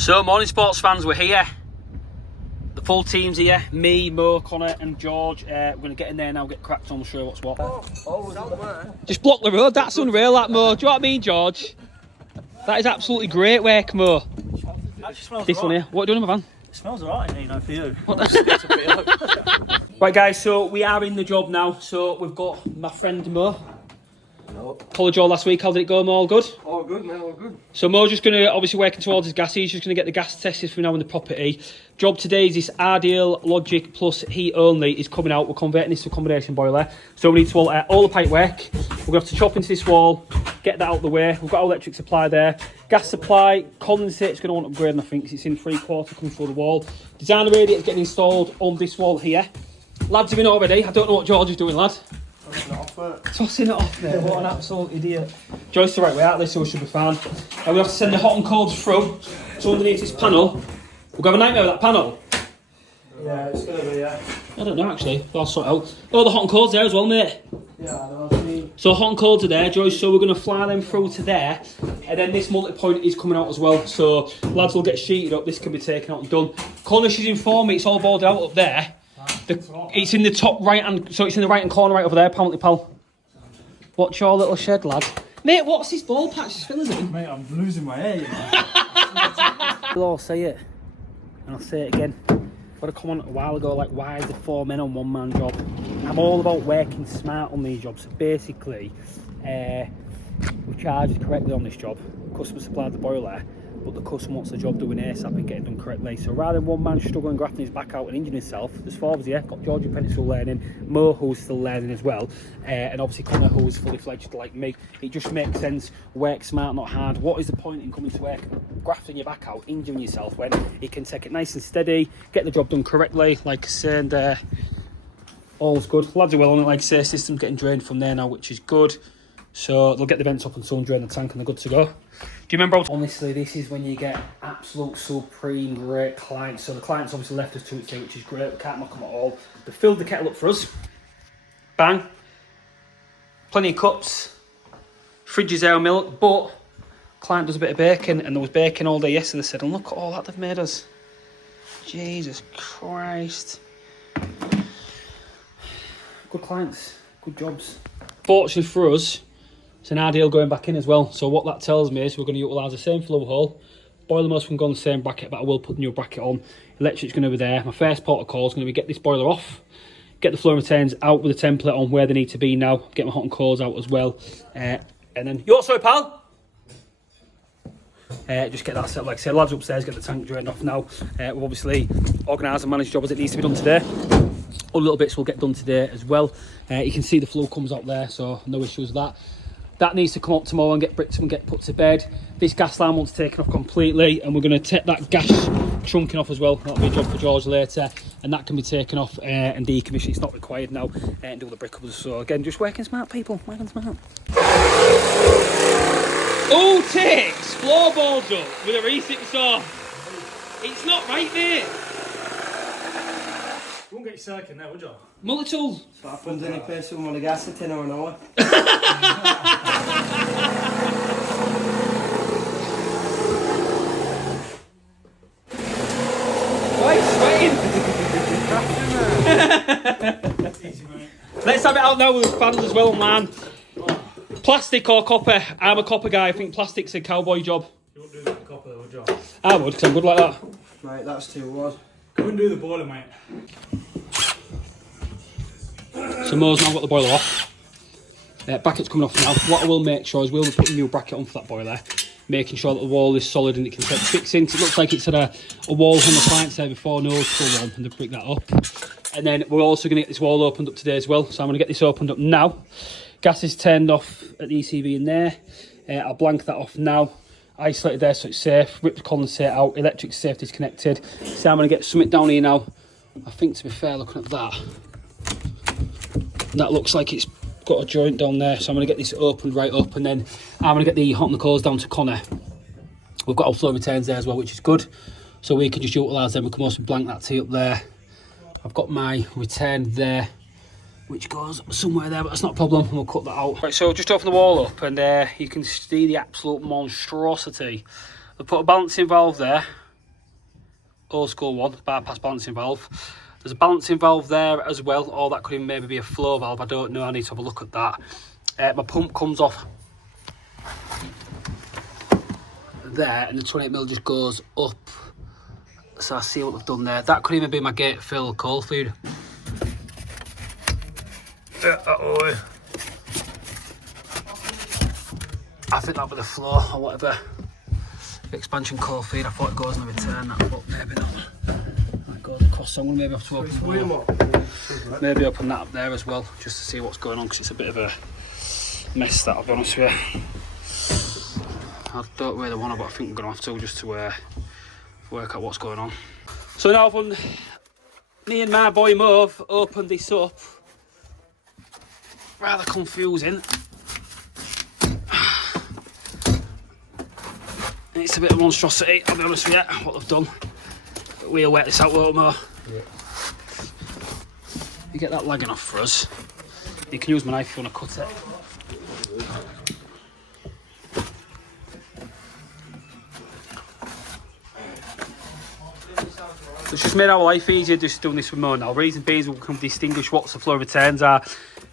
So, morning sports fans, we're here. The full team's here. Me, Mo, Connor and George. We're going to get in there now, get cracked on, we'll show you what's what. Just block the road, that's unreal that, Mo. Do you know what I mean, George? That is absolutely great work, Mo. This one here. What are you doing in my van? It smells alright, you know, for you. Right guys, so we are in the job now. So we've got my friend Mo. College all last week, how did it go, Mo? All good? All good, man, all good. So Mo's just going to, obviously working towards his gas, he's just going to get the gas tested for now in the property. Job today is this Ideal Logic Plus heat only is coming out. We're converting this to a combination boiler. So we need to alter all the pipe work. We're going to have to chop into this wall, get that out of the way. We've got our electric supply there. Gas supply, condensate's going to want upgrading, I think, because it's in 3/4 coming through the wall. Designer radiator's getting installed on this wall here. Lads are in already. I don't know what George is doing, lad. Tossing it off there, what an absolute idiot. Joyce the right way out of this, so we should be fine. And we have to send the hot and cold through. So underneath this panel, we'll have a nightmare with that panel. Yeah, it's going to be, yeah. I don't know actually, I'll sort it out. Oh, the hot and cold's there as well, mate. Yeah, I know what I mean. So hot and colds are there, Joyce, so we're going to fly them through to there. And then this multi-point is coming out as well. So lads will get sheeted up, this can be taken out and done. Connor, she's informed me it's all boarded out up there. It's in the top right hand, so it's in the right hand corner right over there, apparently, pal. Watch your little shed, lad. Mate, what's this ball patch this fella's in? Mate, I'm losing my hair, you know. I'll all say it, and I'll say it again. Got a comment a while ago, like, why is there 4 men on 1 man job? I'm all about working smart on these jobs. So basically, we charge correctly on this job. Customer supplied the boiler, but the customer wants the job doing ASAP and getting done correctly. So rather than 1 man struggling, grafting his back out and injuring himself, there's 4 of us here. Got George and still learning, Mo who's still learning as well, and obviously Connor who's fully fledged like me. It just makes sense, work smart, not hard. What is the point in coming to work, grafting your back out, injuring yourself, when you can take it nice and steady, get the job done correctly, like I said, and all's good. Lads are well on it, like I say, system's getting drained from there now, which is good. So they'll get the vents up and sun, drain the tank, and they're good to go. Do you remember? Honestly, this is when you get absolute supreme great clients. So the clients obviously left us to it today, which is great. We can't knock them at all. They filled the kettle up for us. Bang. Plenty of cups. Fridge is our milk, but client does a bit of baking, and there was baking all day yesterday. They said, and look at all that they've made us. Jesus Christ. Good clients, good jobs. Fortunately for us, it's an Ideal going back in as well. So what that tells me is we're going to utilise the same flow hole. Boiler most can go on the same bracket, but I will put the new bracket on. Electric's going to be there. My first port of call is going to be get this boiler off, get the flow retains out with the template on where they need to be now, get my hot and colds out as well. And then, you also, pal? Just get that set, like I said, lads upstairs, get the tank drained off now. We've obviously organised and managed the job as it needs to be done today. All little bits will get done today as well. You can see the flow comes out there, so no issues with that. That needs to come up tomorrow and get bricked up and get put to bed. This gas line one's taken off completely, and we're going to take that gas trunking off as well. That'll be a job for George later, and that can be taken off and decommissioned. It's not required now, and do the brick ups. So again, just working smart, people, working smart. Who takes floorboards up with a recip saw? It's not right, mate. You won't get your circuit now, would you? Multi-tool. That's what happens when you pay someone a gas a tenner an hour. Why are you sweating? Easy, mate. Let's have it out now with the fans as well, man. Plastic or copper? I'm a copper guy. I think plastic's a cowboy job. You won't do the copper, would you? I would, because I'm good like that. Right, that's too hard. Come and do the boiler, mate. So Mo's now got the boiler off. Bracket's coming off now. What I will make sure is we'll be putting a new bracket on for that boiler, making sure that the wall is solid and it can take fixing. It looks like it's had a wall on the client's there before, no full one, and they've bricked that up. And then we're also going to get this wall opened up today as well. So I'm going to get this opened up now. Gas is turned off at the ECV in there. I'll blank that off now. Isolated there so it's safe. Rip the condensate out. Electric safe disconnected. So I'm going to get something down here now. I think, to be fair, looking at that, that looks like it's got a joint down there. So I'm going to get this opened right up, and then I'm going to get the hot and the coals down to Connor. We've got our flow retains there as well, which is good. So we can just utilise them. We can also blank that tee up there. I've got my return there, which goes somewhere there, but that's not a problem. We'll cut that out. Right, so just open the wall up, and you can see the absolute monstrosity. They put a balancing valve there, old school one, bypass balancing valve. There's a balancing valve there as well, or that could even maybe be a flow valve, I don't know, I need to have a look at that. My pump comes off there and the 28mm just goes up, so I see what they've done there. That could even be my gate fill coal feed. I think that'll be the flow or whatever. Expansion coal feed, I thought it goes in the return, but maybe not. That goes across, so I'm going to maybe have to open maybe open that up there as well, just to see what's going on, because it's a bit of a mess, that, I'll be honest with you. I don't really want to, but I think I'm going to have to, just to work out what's going on. So now me and my boy Mauve opened this up. Rather confusing. It's a bit of a monstrosity, I'll be honest with you, what they've done. But we'll work this out, won't we? Yeah. You get that lagging off for us. You can use my knife if you want to cut it. It's just made our life easier just doing this with Mo now. Reason being is we can distinguish what the flow returns are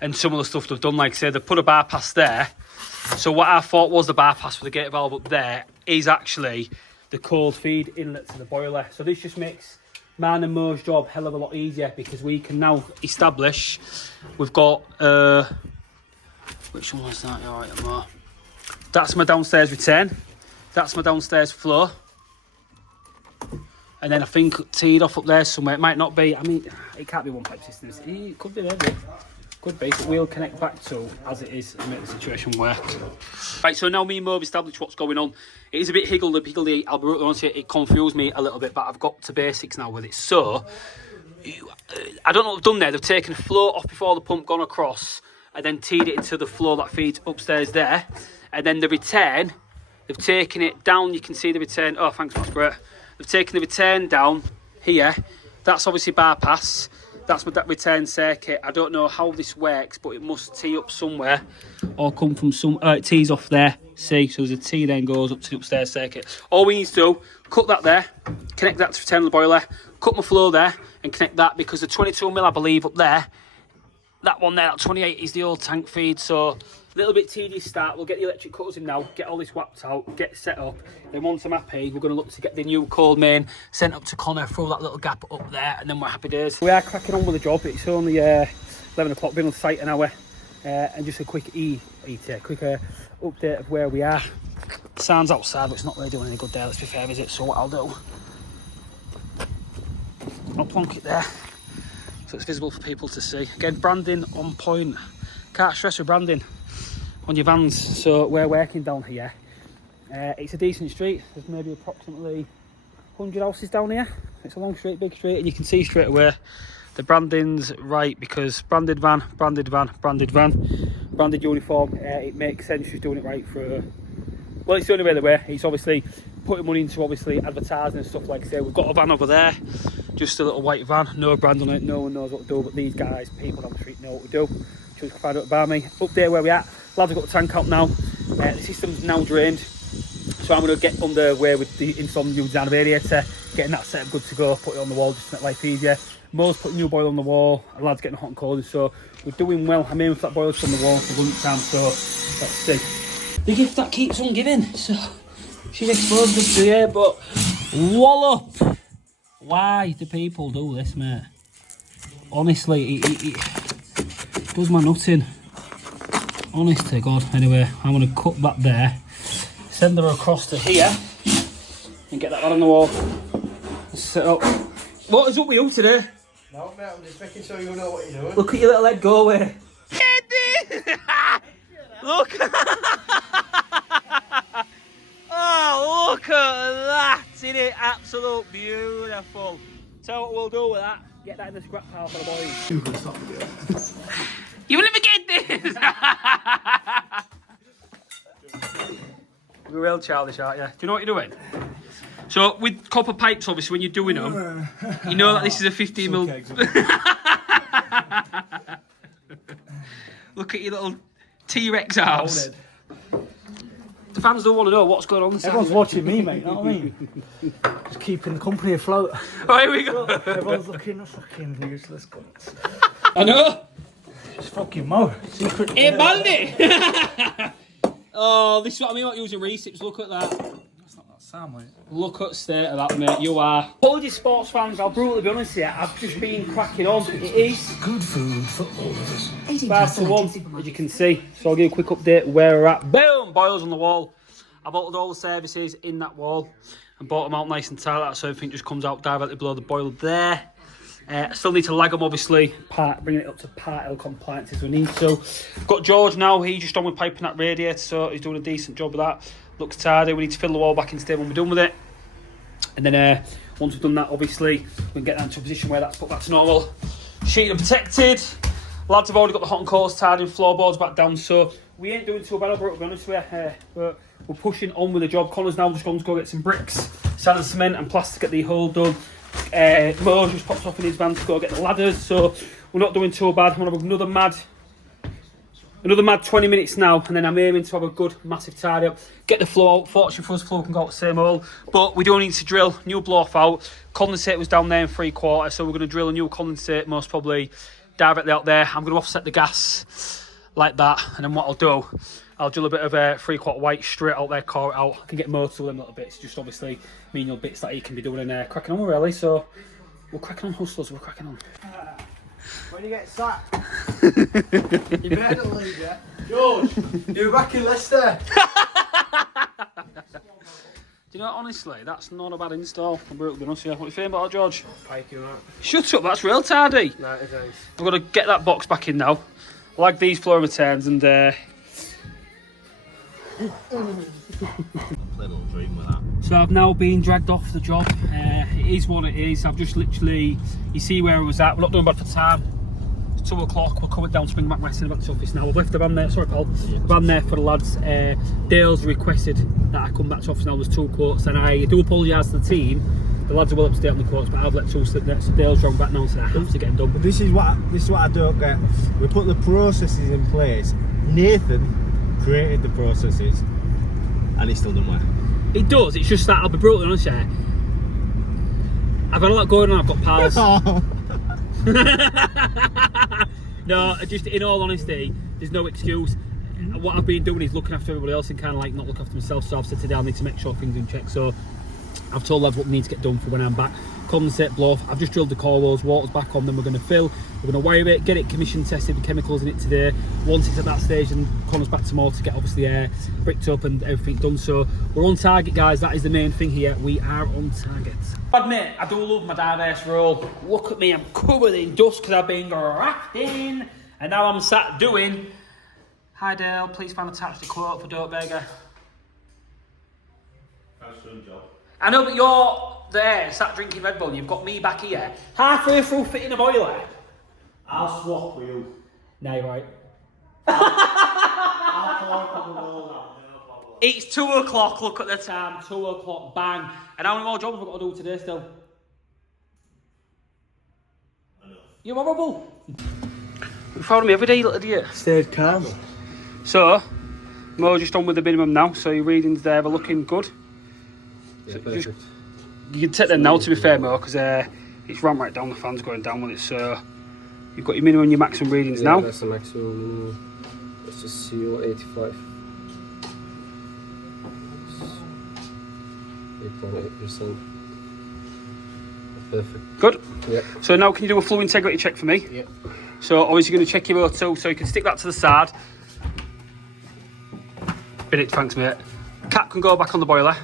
and some of the stuff they've done. Like I said, they've put a bypass there. So what I thought was the bypass for the gate valve up there is actually the cold feed inlet to the boiler. So this just makes mine and Mo's job a hell of a lot easier, because we can now establish we've got which one was that? All right, Mo. That's my downstairs return. That's my downstairs flow. And then I think teed off up there somewhere. It might not be. I mean, it can't be one pipe system. It could be there. Could be. So we'll connect back to as it is and make the situation work. Right, so now me and Mo have established what's going on. It is a bit higgledy-piggledy. I'll be honest with you, it confused me a little bit, but I've got to basics now with it. So, I don't know what they've done there. They've taken a flow off before the pump gone across, and then teed it into the flow that feeds upstairs there. And then the return, they've taken it down. You can see the return. Oh, thanks, that's great. They've taken the return down here. That's obviously bypass. That's that return circuit. I don't know how this works, but it must tee up somewhere or come from some... it tees off there. See, so there's a tee then goes up to the upstairs circuit. All we need to do, cut that there, connect that to return the boiler, cut my flow there and connect that, because the 22mm, I believe, up there, that one there, that 28 is the old tank feed. So a little bit tedious start. We'll get the electric cutters in now, get all this whacked out, get set up. Then once I'm happy, we're going to look to get the new cold main sent up to Connor through that little gap up there, and then we're happy days. We are cracking on with the job. It's only 11 o'clock, been on site an hour, and just a quick update of where we are. Sounds outside, but it's not really doing any good there, let's be fair, is it? So what I'll do, I'll plonk it there so it's visible for people to see. Again, branding on point. Can't stress with branding on your vans. So we're working down here. It's a decent street. There's maybe approximately 100 houses down here. It's a long street, big street, and you can see straight away the branding's right, because branded van, branded van, branded van, branded uniform. It makes sense just doing it right for... Well, it's the only way the way. It's obviously putting money into obviously advertising and stuff. Like I say, we've got a van over there, just a little white van, no brand on it, no one knows what to do, but these guys, people down the street, know what to do. Just find out by me. Up there where we're at, lads have got the tank out now. The system's now drained, so I'm going to get underway with the installing the new design of radiator, getting that set up good to go, put it on the wall just to make life easier. Mo's putting new boiler on the wall, the lads getting hot and cold, so we're doing well. I'm aiming for that boiler from the wall for lunchtime, so let's see. The gift that keeps on giving, so she's exposed us to here, but wallop! Why do people do this, mate? Honestly, it does my nutting. Honest to God. Anyway, I'm going to cut that there, send her across to here, and get that on the wall. Set up. What is up with you today? No, mate, I'm just making sure you know what you're doing. Look at your little head go away. Look! Oh, look at that! Isn't it absolute beautiful? So what we'll do with that, get that in the scrap pile for the boys. You will never get this! You're real childish, aren't you? Do you know what you're doing? So with copper pipes, obviously, when you're doing them, you know that this is a 15mm. Look at your little T-Rex arms. The fans don't want to know what's going on. Everyone's watching me, mate. You know what I mean? Just keeping the company afloat. Oh, here we go. Everyone's looking. Fucking useless guns. I know. It's fucking Mo. Secret. Hey, Baldy! Oh, this is what I mean about using receipts. Look at that. That's not that sound, mate. Look at the state of that, mate. You are. Apologies, sports fans. I'll brutally be honest here. I've just been cracking on. It is Good food for all of us. 5-1, as you can see. So I'll give you a quick update where we're at. Boom! Boilers on the wall. I've altered all the services in that wall and bought them out nice and tight, so everything just comes out directly below the boiler there. I still need to lag them, obviously, bringing it up to Part L compliance as we need to. Got George now, he's just on with piping that radiator, so he's doing a decent job of that. Looks tidy, we need to fill the wall back in state when we're done with it. And then once we've done that, obviously, we can get down to a position where that's put back to normal. Sheet and protected. Lads have already got the hot and cold tied and floorboards back down, so we ain't doing too bad over it, to be honest with you. But we're pushing on with the job. Connor's now just gone to go get some bricks, sand and cement and plastic at the hole done. Mo just popped off in his van to go get the ladders, so we're not doing too bad. I'm gonna have another mad 20 minutes now, and then I'm aiming to have a good massive tidy up, get the flow out. Fortunately for us, Flue can go out the same hole, but we do need to drill new blow off out. Condensate was down there in 3/4, so we're going to drill a new condensate most probably directly out there. I'm going to offset the gas like that, and then what I'll drill a bit of 3/4 white straight out there, core it out. I can get most of them little bits, just obviously menial bits that he can be doing in there. Cracking on really, so we're cracking on, hustlers, we're cracking on. When you get sacked, you better leave, yeah? George, you're back in Leicester. Do you know, honestly, that's not a bad install. I'm brutally honest here. What do you think about that, George? Pipework. Shut up, that's real tidy. No, it is. I've got to get that box back in now. Lag these floor returns and so I've now been dragged off the job. It is what it is. I've just literally, you see where I was at. We're not doing bad for time. It's 2 o'clock. We're coming down to bring back my back to office now. I've left the van there. Sorry, pal. The van there for the lads. Dale's requested that I come back to office now. There's 2 quotes, and I do apologise to the team. The lads are well up to date on the quotes, but I've let 2 slip there. So Dale's wrong back now, so I have to get them done. But this is what I don't get. We put the processes in place. Nathan created the processes, and it still doesn't work. It does. It's just that I'll be brutally honest here. I've got a lot going on. I've got pals. No, just in all honesty, there's no excuse. What I've been doing is looking after everybody else and kind of like not look after myself. So I've said today I need to make sure things are in check. So I've told lads what we need to get done for when I'm back. Condensate blow off. I've just drilled the core walls, water's back on them. We're going to fill. We're going to wire it, get it commission tested with chemicals in it today. Once it's at that stage, and Connor's back tomorrow to get obviously bricked up and everything done. So we're on target, guys. That is the main thing here. We are on target. I admit, I do love my diverse role. Look at me, I'm covered in dust because I've been grafting, and now I'm sat doing. Hi Dale, please find attached a quote for Dope Burger. Thanks for the job. I know, but you're there, sat drinking Red Bull, and you've got me back here, halfway through fitting a boiler. I'll swap with you. No, you're right. I'll talk on the wall now. No problem. It's 2 o'clock, look at the time, 2 o'clock, bang. And how many more jobs have I got to do today still? Enough. You're horrible. You follow me every day, little idiot. Stayed calm. So, Mo just on with the minimum now, so your readings there are looking good. Yeah, So perfect. You can take them now, to be fair, Mo, because it's ran right down, the fan's going down with it, so you've got your minimum and your maximum readings now. That's the maximum. Let's just see what 85. 8.8%. Perfect. Good. Yeah. So now can you do a Flue integrity check for me? Yeah. So obviously you're going to check your O2, so you can stick that to the side. Bit thanks mate. Cap can go back on the boiler.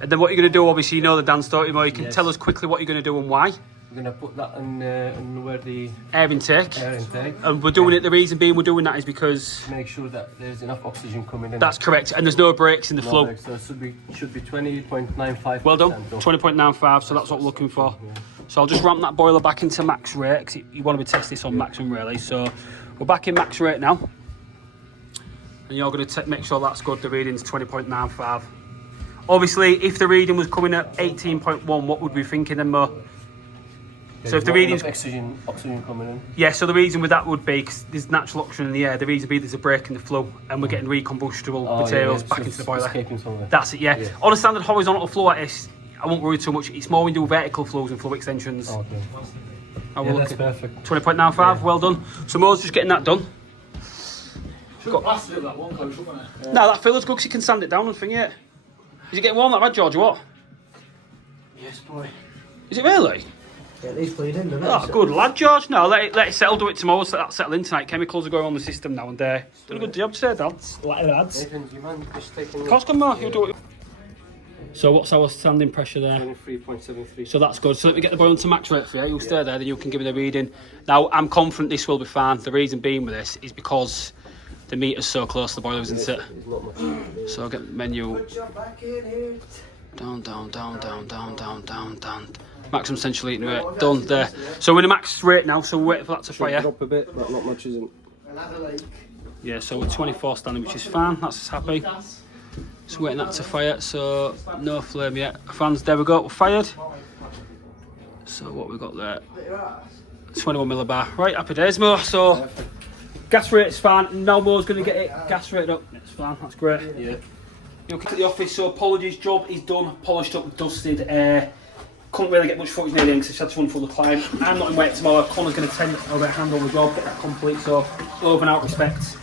And then what you're going to do, obviously you know the dance, don't you, Mo? You can tell us quickly what you're going to do and why. We're going to put that on where the Air intake. air intake. And we're doing it, the reason being we're doing that is because... Make sure that there's enough oxygen coming in. That's correct, and there's no breaks in the flow. So it should be 20.95%. Well done, 20.95, so that's what we're looking for. Yeah. So I'll just ramp that boiler back into max rate, because you want to be testing this on maximum really. So we're back in max rate now. And you're going to make sure that's good, the reading's 20.95. Obviously, if the reading was coming at 18.1, what would we be thinking then, Mo? So if the readings, oxygen coming in. yeah, so the reason with that would be because there's natural oxygen in the air. The reason would be there's a break in the flow, and we're getting recombustible materials back into the boiler. That's it. Yeah. On a standard horizontal flow like this, I won't worry too much. It's more when you do vertical flows and flow extensions. Okay. That's perfect. 20.95. Yeah. Well done. So Mo's just getting that done. Should have that one close, shouldn't it? No, that filler's good because you can sand it down and thing it. Is it getting warm that bad, George, or what? Yes, boy. Is it really? Yeah, these bleeding, doesn't it? Oh, good lad, George. No, let it settle. Do it tomorrow. Let that settle in tonight. Chemicals are going on the system now and there. Done a good job today, lads. Lads. Nathan, do you mind just taking Of course, come on. You'll do it. So what's our standing pressure there? 23.73. So that's good. So let me get the boiler to max rate for you. You'll stay there, then you can give me the reading. Now, I'm confident this will be fine. The reason being with this is because the meter's so close to the boiler, isn't it? So I'll get menu. Down. Maximum central heating rate. Done there. So we're in a max rate now, so we're waiting for that to fire. Drop a bit, but not much, isn't. Yeah, so we're 24 standing, which is fine. That's us happy. So waiting that to fire, so no flame yet. Fans, there we go, we're fired. So what we got there? 21 millibar. Right, happy days, Mo. So gas rate's fine. Now Mo's going to get it gas rated up. It's fine, that's great. Yeah. You'll get to the office, so apologies, job is done, polished up, dusted. Couldn't really get much footage near the end because I had to run for the climb. I'm not in work tomorrow. Connor's going to hand over the job, get that complete, so over and out respect.